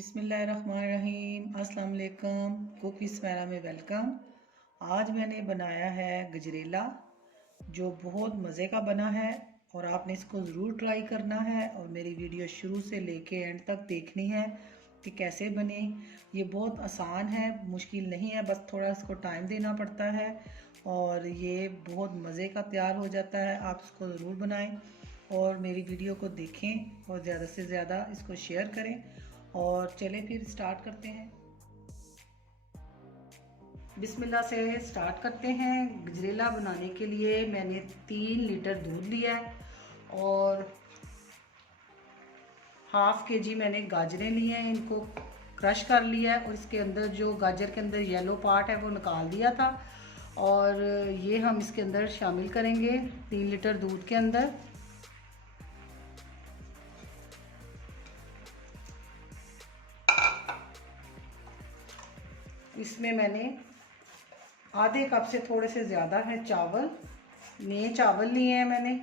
बिस्मिल्लाहिर्रहमानिर्रहीम। अस्सलाम वालेकुम। कुक विद स्मैरा में वेलकम। आज मैंने बनाया है गजरेला, जो बहुत मज़े का बना है और आपने इसको ज़रूर ट्राई करना है और मेरी वीडियो शुरू से लेके एंड तक देखनी है कि कैसे बने। ये बहुत आसान है, मुश्किल नहीं है, बस थोड़ा इसको टाइम देना पड़ता है और ये बहुत मज़े का तैयार हो जाता है। आप इसको ज़रूर बनाएं और मेरी वीडियो को देखें और ज़्यादा से ज़्यादा इसको शेयर करें। और चलें फिर स्टार्ट करते हैं। बिस्मिल्लाह से स्टार्ट करते हैं। गजरेला बनाने के लिए मैंने 3 लीटर दूध लिया है और हाफ के जी मैंने गाजरें लिए हैं, इनको क्रश कर लिया है और इसके अंदर जो गाजर के अंदर येलो पार्ट है वो निकाल दिया था और ये हम इसके अंदर शामिल करेंगे 3 लीटर दूध के अंदर। इसमें मैंने आधे कप से थोड़े से ज़्यादा है चावल, नए चावल लिए हैं मैंने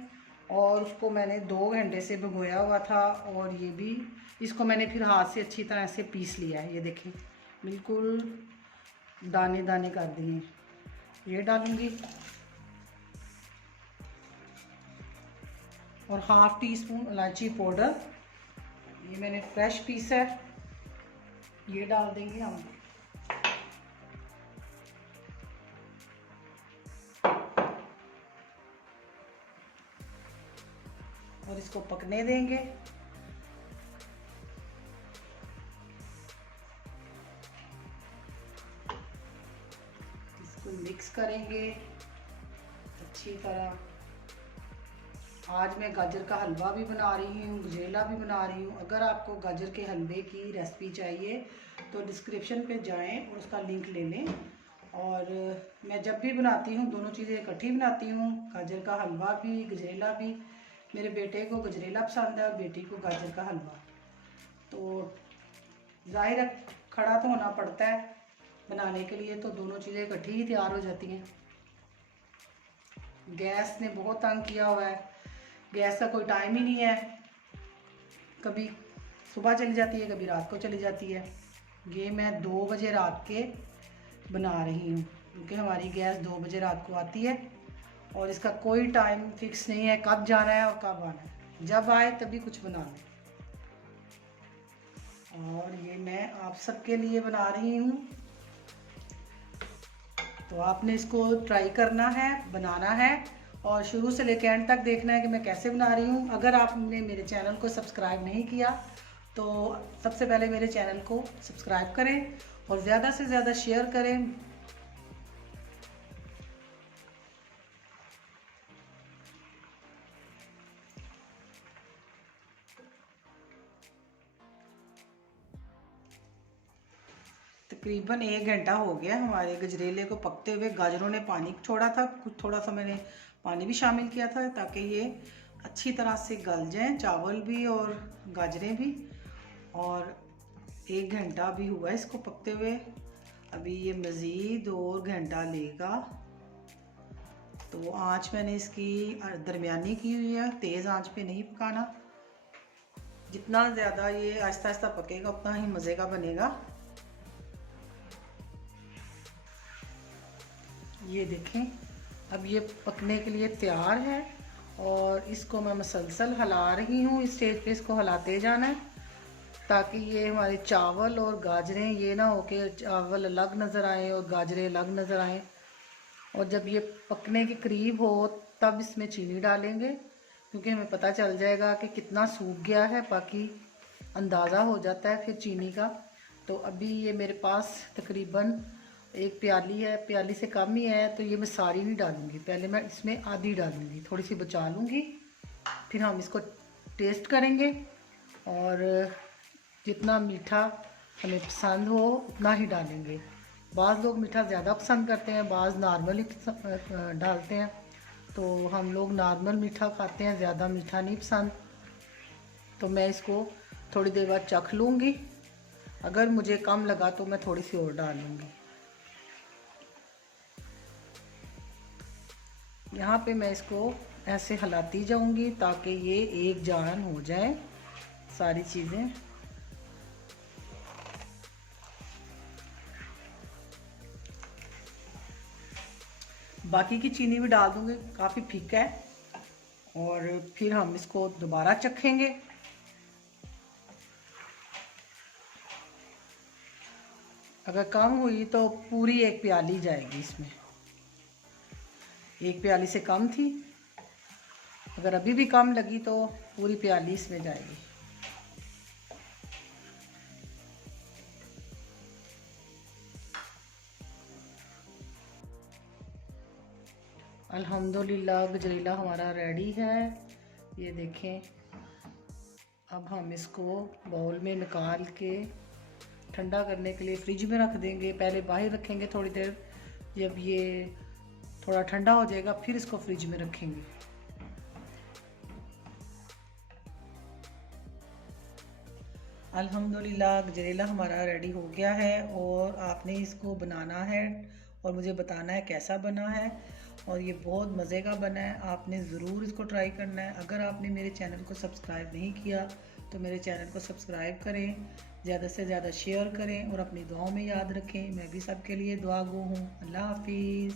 और उसको मैंने 2 घंटे से भिगोया हुआ था और ये भी इसको मैंने फिर हाथ से अच्छी तरह से पीस लिया है। ये देखें बिल्कुल दाने दाने कर दिए। ये डालूंगी और हाफ टी स्पून इलायची पाउडर, ये मैंने फ्रेश पीस है, ये डाल देंगे हम। और इसको पकने देंगे। इसको मिक्स करेंगे अच्छी तरह। आज मैं गाजर का हलवा भी बना रही हूँ, गजरेला भी बना रही हूँ। अगर आपको गाजर के हलवे की रेसिपी चाहिए तो डिस्क्रिप्शन पे जाएं और उसका लिंक ले लें। और मैं जब भी बनाती हूँ दोनों चीज़ें इकट्ठी बनाती हूँ, गाजर का हलवा भी गजरेला भी। मेरे बेटे को गजरेला पसंद है और बेटी को गाजर का हलवा। तो ज़ाहिर है खड़ा तो होना पड़ता है बनाने के लिए, तो दोनों चीज़ें इकट्ठी ही तैयार हो जाती हैं। गैस ने बहुत तंग किया हुआ है, गैस का कोई टाइम ही नहीं है, कभी सुबह चली जाती है कभी रात को चली जाती है। ये मैं 2 बजे रात के बना रही हूँ क्योंकि हमारी गैस 2 बजे रात को आती है और इसका कोई टाइम फिक्स नहीं है कब जाना है और कब आना है, जब आए तभी कुछ बनाना है। और ये मैं आप सबके लिए बना रही हूँ, तो आपने इसको ट्राई करना है, बनाना है और शुरू से लेकर एंड तक देखना है कि मैं कैसे बना रही हूँ। अगर आपने मेरे चैनल को सब्सक्राइब नहीं किया तो सबसे पहले मेरे चैनल को सब्सक्राइब करें और ज़्यादा से ज़्यादा शेयर करें। तकरीबन 1 घंटा हो गया हमारे गजरेले को पकते हुए। गाजरों ने पानी छोड़ा था, कुछ थोड़ा सा मैंने पानी भी शामिल किया था ताकि ये अच्छी तरह से गल जाएं, चावल भी और गाजरें भी। और 1 घंटा भी हुआ इसको पकते हुए, अभी ये मज़ीद और घंटा लेगा। तो आँच मैंने इसकी दरमियानी की हुई है, तेज़ आँच पे नहीं पकाना। जितना ज़्यादा ये आहिस्ता आहिस्ता पकेगा उतना ही मज़े का बनेगा। ये देखें अब ये पकने के लिए तैयार है और इसको मैं मसलसल हिला रही हूँ। इस स्टेज पे इसको हिलाते जाना है ताकि ये हमारे चावल और गाजरें ये ना हो कि चावल अलग नज़र आए और गाजरें अलग नज़र आए। और जब ये पकने के करीब हो तब इसमें चीनी डालेंगे क्योंकि हमें पता चल जाएगा कि कितना सूख गया है, बाकी अंदाज़ा हो जाता है फिर चीनी का। तो अभी ये मेरे पास तकरीबन 1 प्याली है, प्याली से कम ही है, तो ये मैं सारी नहीं डालूँगी, पहले मैं इसमें आधी डालूँगी, थोड़ी सी बचा लूँगी, फिर हम इसको टेस्ट करेंगे और जितना मीठा हमें पसंद हो उतना ही डालेंगे। बाज़ लोग मीठा ज़्यादा पसंद करते हैं, बाज़ नॉर्मल ही डालते हैं, तो हम लोग नॉर्मल मीठा खाते हैं, ज़्यादा मीठा नहीं पसंद। तो मैं इसको थोड़ी देर बाद चख लूँगी, अगर मुझे कम लगा तो मैं थोड़ी सी और डाल लूँगी। यहाँ पे मैं इसको ऐसे हिलाती जाऊंगी ताकि ये एक जान हो जाए सारी चीज़ें। बाकी की चीनी भी डाल दूँगी, काफ़ी फीका है। और फिर हम इसको दोबारा चखेंगे। अगर कम हुई तो पूरी एक प्याली जाएगी इसमें, एक प्याली से कम थी। अगर अभी भी कम लगी तो पूरी प्याली इसमें जाएगी। अल्हम्दुलिल्लाह गजरेला हमारा रेडी है, ये देखें। अब हम इसको बाउल में निकाल के ठंडा करने के लिए फ्रिज में रख देंगे। पहले बाहर रखेंगे थोड़ी देर, जब ये थोड़ा ठंडा हो जाएगा फिर इसको फ्रिज में रखेंगे। अल्हम्दुलिल्लाह गजरेला हमारा रेडी हो गया है और आपने इसको बनाना है और मुझे बताना है कैसा बना है। और ये बहुत मज़े का बना है, आपने ज़रूर इसको ट्राई करना है। अगर आपने मेरे चैनल को सब्सक्राइब नहीं किया तो मेरे चैनल को सब्सक्राइब करें, ज़्यादा से ज़्यादा शेयर करें और अपनी दुआओं में याद रखें। मैं भी सबके लिए दुआ गो हूँ। अल्लाह हाफिज़।